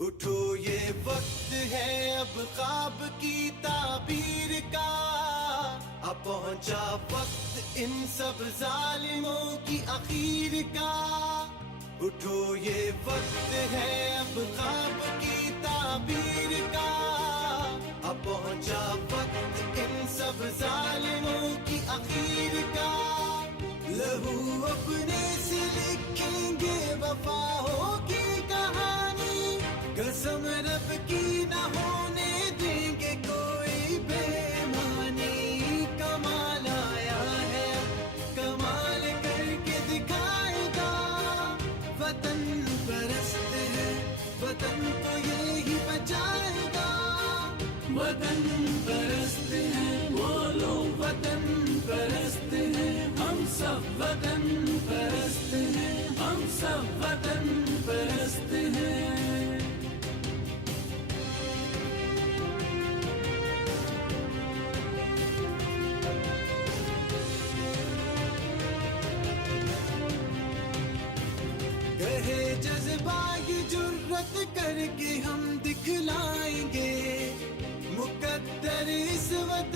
اٹھو یہ وقت ہے اب خواب کی تعبیر کا، اب پہنچا وقت ان سب ظالموں کی اخیر کا۔ اٹھو یہ وقت ہے اب خواب کی تعبیر کا، اب پہنچا وقت ان سب ظالموں کی اخیر کا۔ لہو اپنے سے لکھیں گے وفاؤں کی کہانی، قسم رب کی نہ ہونے دیں گے کوئی بے ایمانی۔ کمال آیا ہے کمال کر کے دکھائے گا، وطن پرست ہے وطن تو یہی بچائے گا۔ وطن پرست ہیں وہ لوگ، وطن پرست ہیں ہم سب، وطن پرست ہیں ہم سب، وطن پرست ہیں۔ کہے جذبہ یہ جرت کر کے ہم دکھلائیں گے، مقدر اس وطن